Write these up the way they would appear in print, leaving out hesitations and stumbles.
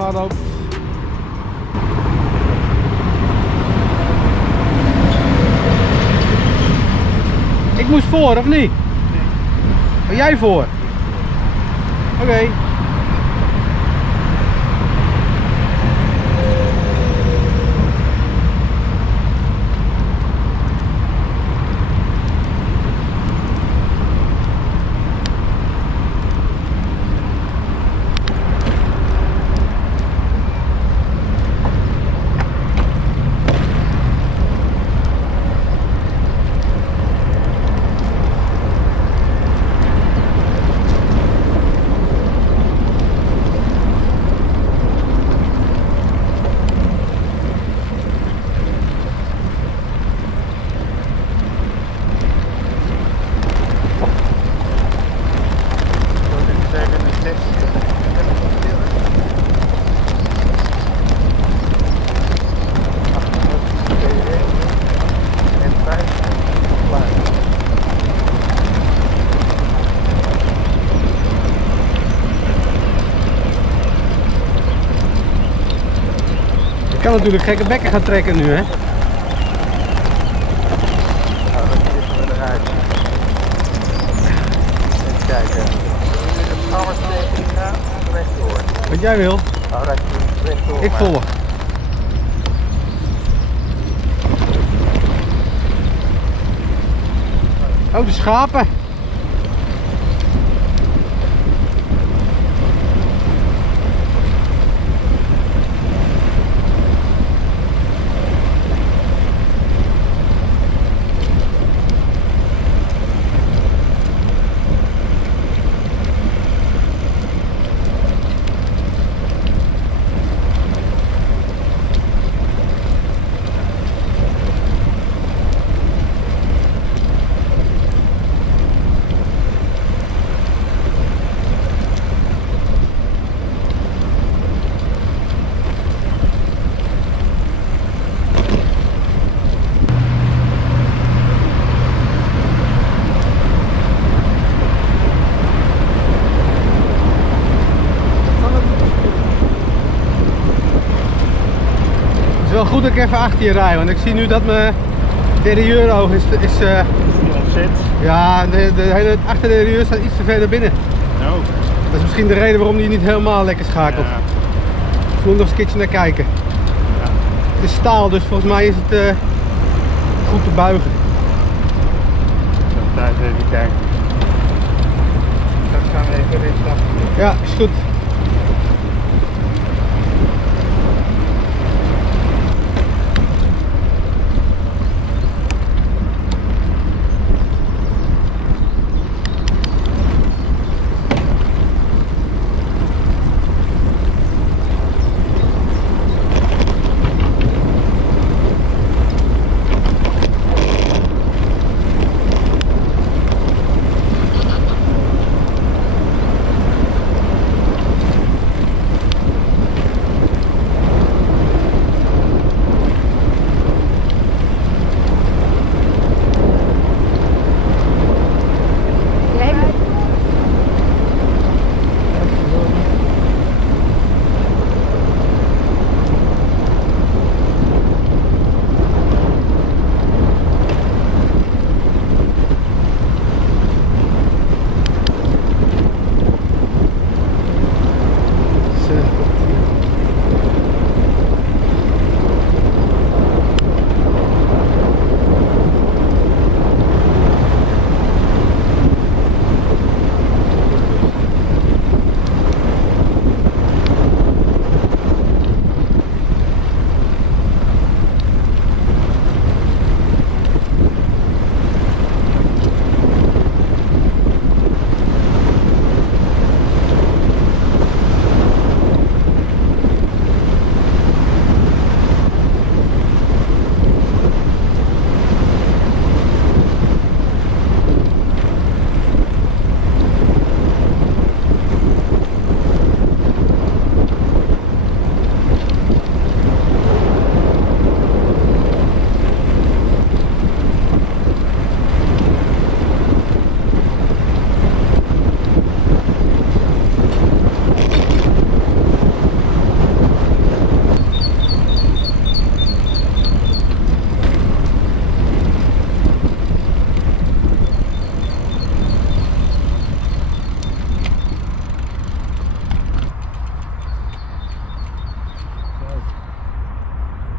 camera loopt. Ik moest voor, of niet? Nee. Ben jij voor? Oké. Ik kan natuurlijk gekke bekken gaan trekken nu, hè? Nou, dat is er eruit. Even kijken. De powersteking gaan rechtdoor. Wat jij wil. Nou, rechtdoor. Ik volg. Oh, de schapen. Het is wel goed dat ik even achter je rij, want ik zie nu dat mijn derieurhoog is Opzet. ja, de hele achter de derieur staat iets te verder binnen. Nou. Dat is misschien de reden waarom die niet helemaal lekker schakelt. Ja. Dus moet nog eens een keertje naar kijken. Ja. Het is staal, dus volgens mij is het goed te buigen. Thuis even kijken. Dan gaan we even rechtsaf. Ja, is goed.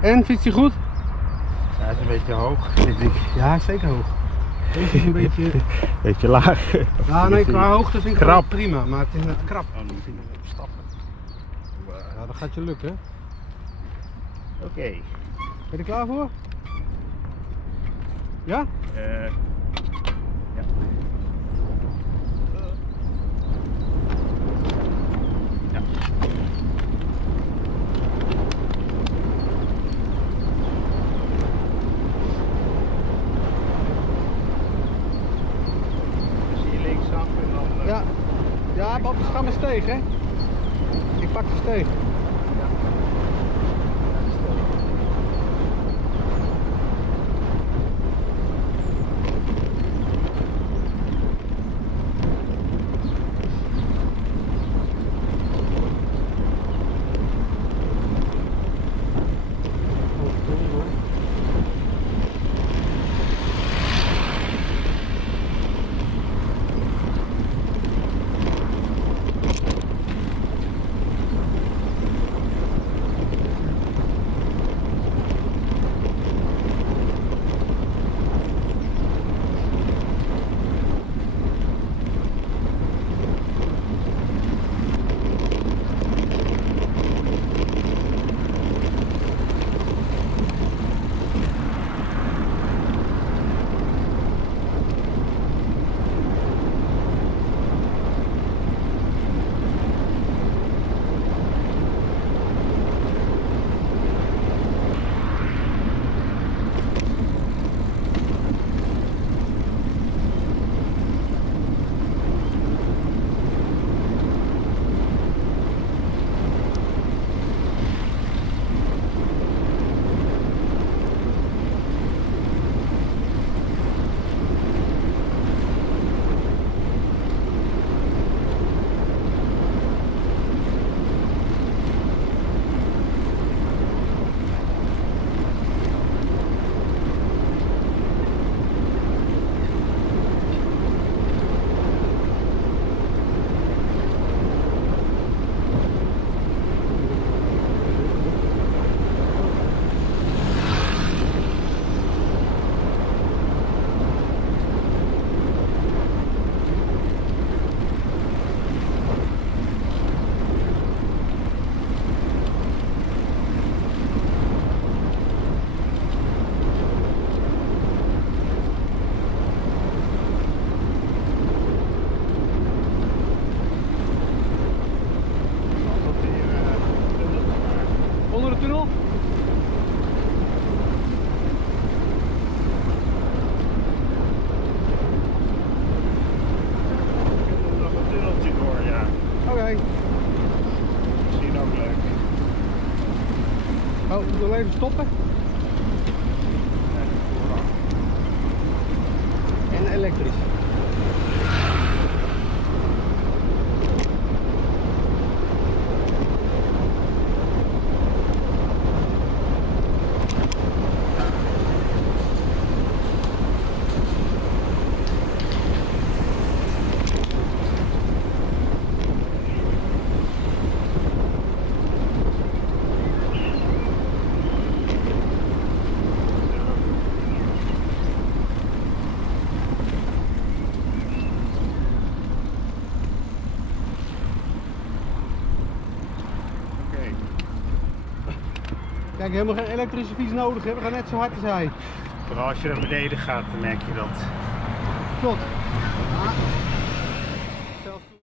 En, fietst hij goed? Ja, hij is een beetje hoog, vind ik. Ja, hij is zeker hoog. Deze is een beetje... Beetje laag. Ja, nee, qua hoogte vind ik het Krap. wel prima, maar het is net krap. Oh, nu vind ik het stappen. Ja, dat gaat je lukken. Oké. Ben je er klaar voor? Ja? Ja. Ja. Dus hier linksaf en dan... Ja. Ja, Bob, dus ga maar steeg, hè? Ik pak de steeg. Onder de tunnel? Nog een tunneltje door, ja. Oké. Misschien ook leuk. Oh, ik wil even stoppen. En elektrisch. Kijk, helemaal geen elektrische fiets nodig, hè? We gaan net zo hard als hij. Vooral als je naar beneden gaat, dan merk je dat. Klopt.